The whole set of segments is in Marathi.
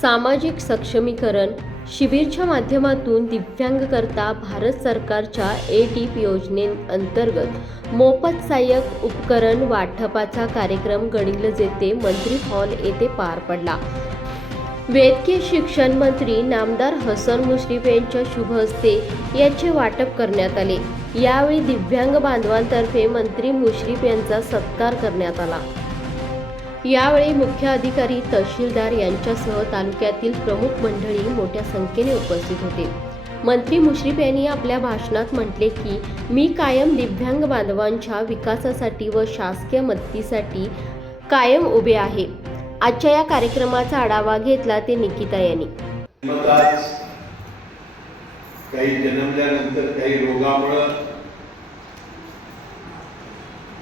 सामाजिक सक्षमीकरण शिबिरच्या माध्यमातून दिव्यांगकरता भारत सरकारच्या ए टीप योजनेअंतर्गत मोफत सहाय्यक उपकरण वाटपाचा कार्यक्रम गडिंग्लज जेथे मंत्री हॉल येथे पार पडला. वैद्यकीय शिक्षण मंत्री नामदार हसन मुश्रीफ यांच्या शुभ हस्ते याचे वाटप करण्यात आले. यावेळी दिव्यांग बांधवांतर्फे मंत्री मुश्रीफ यांचा सत्कार करण्यात आला. यावेळी मुख्य अधिकारी तहसीलदार यांच्यासह तालुक्यातील प्रमुख मंडळी मोठ्या संख्येने उपस्थित होते. मंत्री मुश्रीफ यांनी आपल्या भाषणात म्हटले की मी कायम दिव्यांग बांधवांच्या विकासासाठी व शासकीय मदतीसाठी कायम उभे आहे. आजच्या या कार्यक्रमाचा आढावा घेतला ते निकिता यांनी. काही जन्मल्यानंतर काही रोगामुळं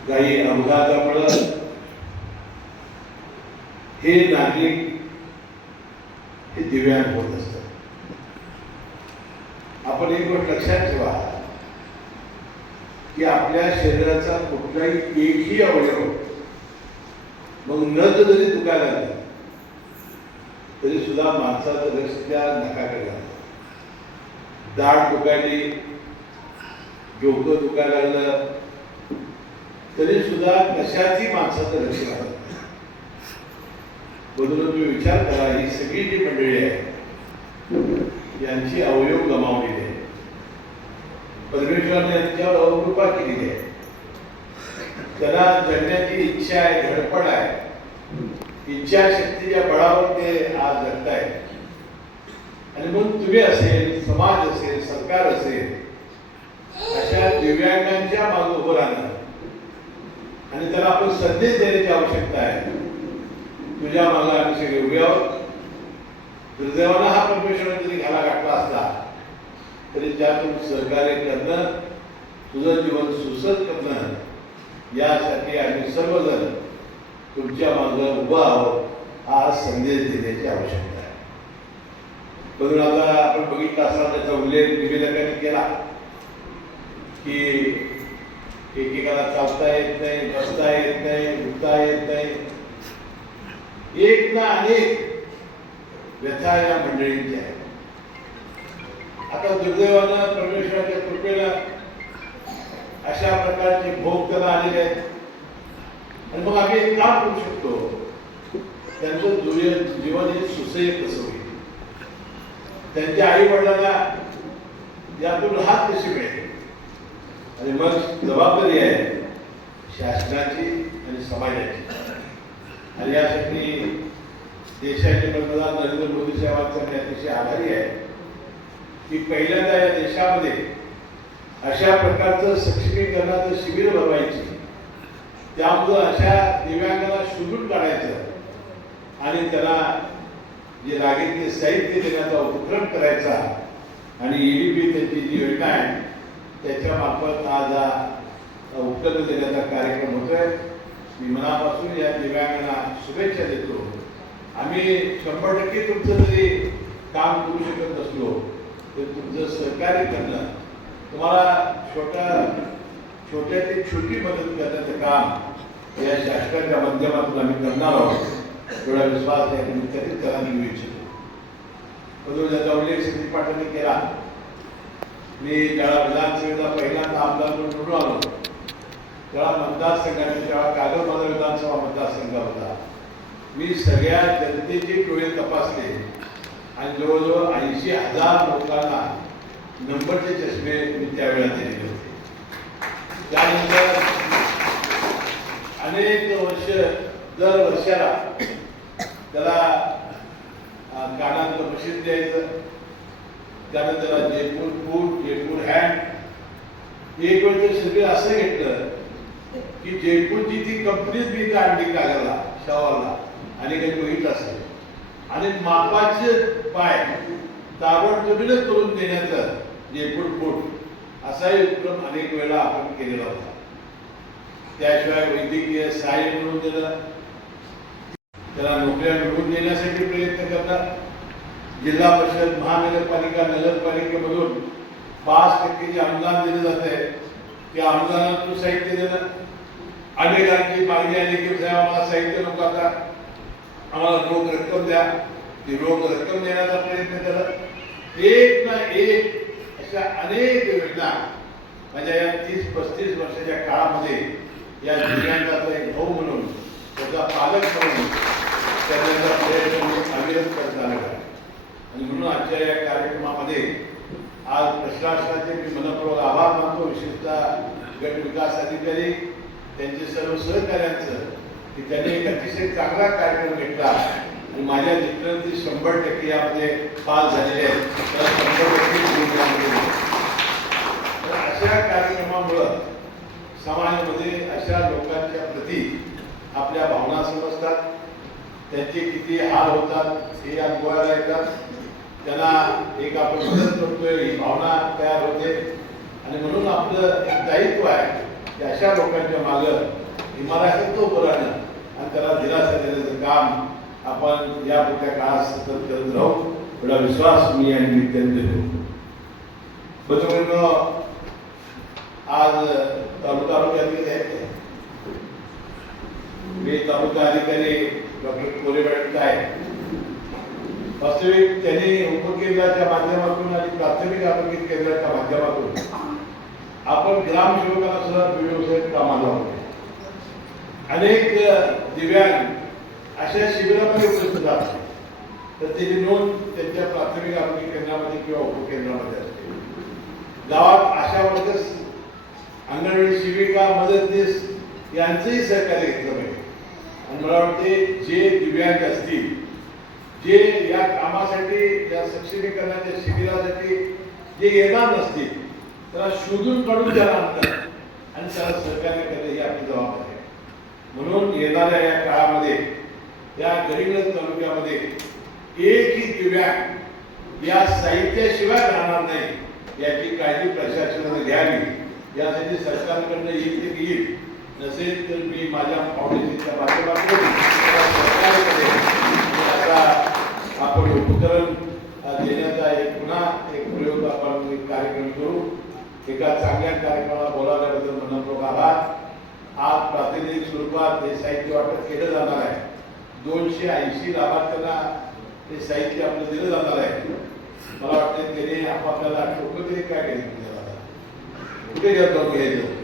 काही अपघातामुळं हे नागरिक हे दिव्यांग होत असतात. आपण एक गोष्ट लक्षात ठेवा की आपल्या शरीराचा कुठलाही एकही अवयव मग नज जरी दुखायला लागला तरी सुद्धा माणसाचं लक्ष त्या नकाकडे लागतं दाढ दुखायली डोकं दुखायला लागलं तरी सुद्धा कशाची माणसाचं लक्ष लागत म्हणून तुम्ही विचार करा ही सगळी जी मंडळी आहे यांची अवयव गमावलेली आहे. परमेश्वराने यांच्यावर अवकृपा केलेली आहे. त्यांना जगण्याची इच्छा आहे धडपड आहे. इच्छाशक्तीच्या बळावर ते आज जगतायत. आणि मग तुम्ही असेल समाज असेल सरकार असेल अशा दिव्यांगांच्या मागे उभं राहणं आणि त्याला आपण संदेश देण्याची आवश्यकता आहे. तुझ्या मला आम्ही सगळे उभे आहोत दुर्दैवानं हा परमेश्वर जरी घाला गाठला असला तरी त्यातून सहकार्य करणं तुझं जीवन सुसज करणं यासाठी आम्ही सर्वजण तुमच्या मागं उभं आहोत हा संदेश देण्याची आवश्यकता आहे. म्हणून आता आपण बघितलं असता त्याचा उल्लेख निवेदकांनी केला की एकेकाला चालता येत नाही बसता येत नाही उठता येत नाही एक ना अनेक व्यथा या मंडळींच्या आहेत. आता दुर्दैवानं परमेश्वराच्या कृपेनं अशा प्रकारचे भोग त्याला आलेले आहेत. आणि मग आम्ही एक काम करू शकतो. त्यांचं जीवन जीवन हे सुसह्य कसं होईल? त्यांच्या आई वडिलांना यातून हात कशी मिळेल? आणि मग जबाबदारी आहे शासनाची आणि समाजाची. आणि यासाठी देशाचे पंतप्रधान नरेंद्र मोदी साहेबांचा मी अतिशय आभारी आहे की पहिल्यांदा या देशामध्ये अशा प्रकारचं सक्षमीकरणाचं शिबिर भरवायची. त्यामुळं अशा दिव्यांगाला शोधून काढायचं आणि त्याला जे लागेल ते साहित्य देण्याचा उपक्रम करायचा. आणि ईडीपी त्यांची जी योजना आहे त्याच्यामार्फत आज हा उपक्रम देण्याचा कार्यक्रम होतोय. मी मनापासून या दिव्यांगांना शुभेच्छा देतो. आम्ही शंभर टक्के तुमचं जरी काम करू शकत नसलो तर तुमचं सहकार्य करणं तुम्हाला छोट्या छोट्या ते छोटी मदत करण्याचं काम या शासकाच्या माध्यमातून आम्ही करणार आहोत. एवढा विश्वास या निमित्ताने त्याला निघू इच्छितो. म्हणून ज्याचा उल्लेख सचिन पाटलांनी केला. मी ज्याला विधानसभेचा पहिल्यांदा आमदार म्हणून आलो त्याला मतदारसंघाने तेव्हा कागद माझा विधानसभा मतदारसंघ होता मी सगळ्या जनतेची टोळी तपासले आणि जवळजवळ ऐंशी हजार लोकांना नंबरचे चष्मे मी त्यावेळेला दिलेले होते. त्यानंतर अनेक वर्ष दर वर्षाला त्याला अं, मशीन द्यायचं. त्यानंतर जयपूर फूड जयपूर हँड एक वेळ ते असं घेतलं की जयपूरची ती कंपनीच मी इथं आणली कागदला शवाला आणि काही बघितलं असेल. आणि मापाचे पाय ताबडतोबीनच करून देण्याचं जयपूर फूड असाही उपक्रम अनेक वेळा आपण केलेला होता. त्याशिवाय वैद्यकीय सहाय्य मिळवून देणं त्याला नोकऱ्या मिळवून देण्यासाठी प्रयत्न करतात. जिल्हा परिषद महानगरपालिका नगरपालिकेमधून पाच टक्के जे अनुदान दिले जाते त्या तू साहित्य देणं. अनेकांची मागणी आली की साहेब आम्हाला साहित्य नको आता. आम्हाला रोख रक्कम द्या. ती रोख रक्कम देण्याचा प्रयत्न करत एक ना एक अशा अनेक योजना माझ्या या तीस पस्तीस वर्षाच्या काळामध्ये या दिव्यांगाचा एक भाऊ म्हणून त्याचा पालक म्हणून करण्याचा प्रयत्न मी अविरत करत आलेला आणि म्हणून आजच्या या कार्यक्रमामध्ये आज प्रशासनाचे मी मनपूर्वक आभार मानतो विशेषतः गट विकास अधिकारी त्यांचे सर्व सहकार्यांचं की त्यांनी एक अतिशय चांगला कार्यक्रम घेतला आणि माझ्या मित्रांची शंभर टक्के यामध्ये पास झालेले आहेत. शंभर टक्के तर अशा कार्यक्रमामुळं समाजामध्ये अशा लोकांच्या प्रती आपल्या भावना समजतात. त्यांचे किती हाल होतात हे अनुभवायला येतात. त्याला एक आपण मदत करतोय ही भावना तयार होते. आणि म्हणून आपलं एक दायित्व आहे की अशा लोकांच्या मागं इमारात तो बोलाणं आणि त्याला दिलासा देण्याचं काम आपण या पुढच्या काळात सतत करत राहू. एवढा विश्वास मी या निमित्ताने देतो बरोबर आज तालुका आरोग्य आहेत मी तालुका अधिकारी डॉक्टर कोरेवाडीत आहे वास्तविक त्यांनी उपकेंद्राच्या माध्यमातून आणि प्राथमिक आरोग्य केंद्राच्या माध्यमातून आपण ग्रामसेवकांना सुद्धा व्यवसाय कामाला होते अनेक दिव्यांग अशा शिबिरामध्ये उपस्थित असते तर त्याची नोंद त्यांच्या प्राथमिक आरोग्य केंद्रामध्ये किंवा उपकेंद्रामध्ये असते. गावात अशा वर्गच अंगणवाडी शिबिका मदतनीस यांचंही सहकार्य घेतलं पाहिजे. आणि मला वाटते जे दिव्यांग असतील जे या कामासाठी या सक्षमीकरणाच्या शिबिरासाठी जे येणार नसतील त्याला शोधून काढून त्याला आणतात. आणि त्याला सहकार्य करणे ही आपली जबाबदारी आहे. म्हणून येणाऱ्या या काळामध्ये या गरीबगंज तालुक्यामध्ये एकही दिव्यांग या साहित्याशिवाय राहणार नाही याची काळजी प्रशासनाने घ्यावी. यासाठी सरकारकडनं येईल ते येईल नसेल तर मी माझ्या फाउंडेशनच्या माध्यमातून सरकारकडे आता आपण उपकरण देण्याचा एक पुन्हा एक प्रयोग आपण एक कार्यक्रम करू. एका चांगल्या कार्यक्रमाला बोलावल्याबद्दल मनपूर्वक आभार. आज प्रातिनिधिक स्वरूपात हे साहित्य वाटप केलं जाणार आहे. दोनशे ऐंशी लाभार्थ्यांना हे साहित्य आपलं दिलं जाणार आहे. मला वाटतं त्याने आपापल्याला टोकं तरी काय केलं? कुठे घेतो घ्यायचं